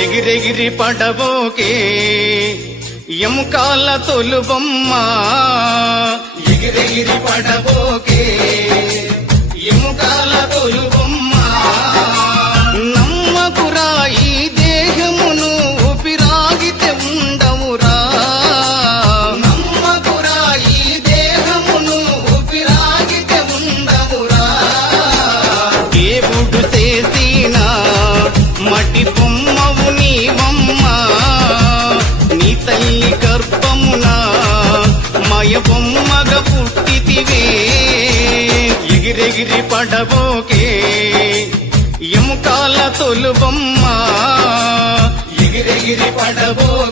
ఎగిరెగిరి పడబోకే ఎముకాల తొలుబొమ్మ ఎగిరెగిరి పడబోకే ఎముకాల తొలుబొమ్మ నమ్మకురా ఈ దేహమును ఊపిరాగితే ఉండవురా నమ్మకురా ఈ దేహమును ఊపిరాగితే ఉండవురా దేవుడు చేసిన మటి బొమ్మవు నీవమ్మ నీ తల్లి గర్భమున మయ బొమ్మగా పుట్టితివే ఎగిరెగిరి పడబోకే ఎముకాల తొలుబొమ్మ ఎగిరెగిరి పడబోకే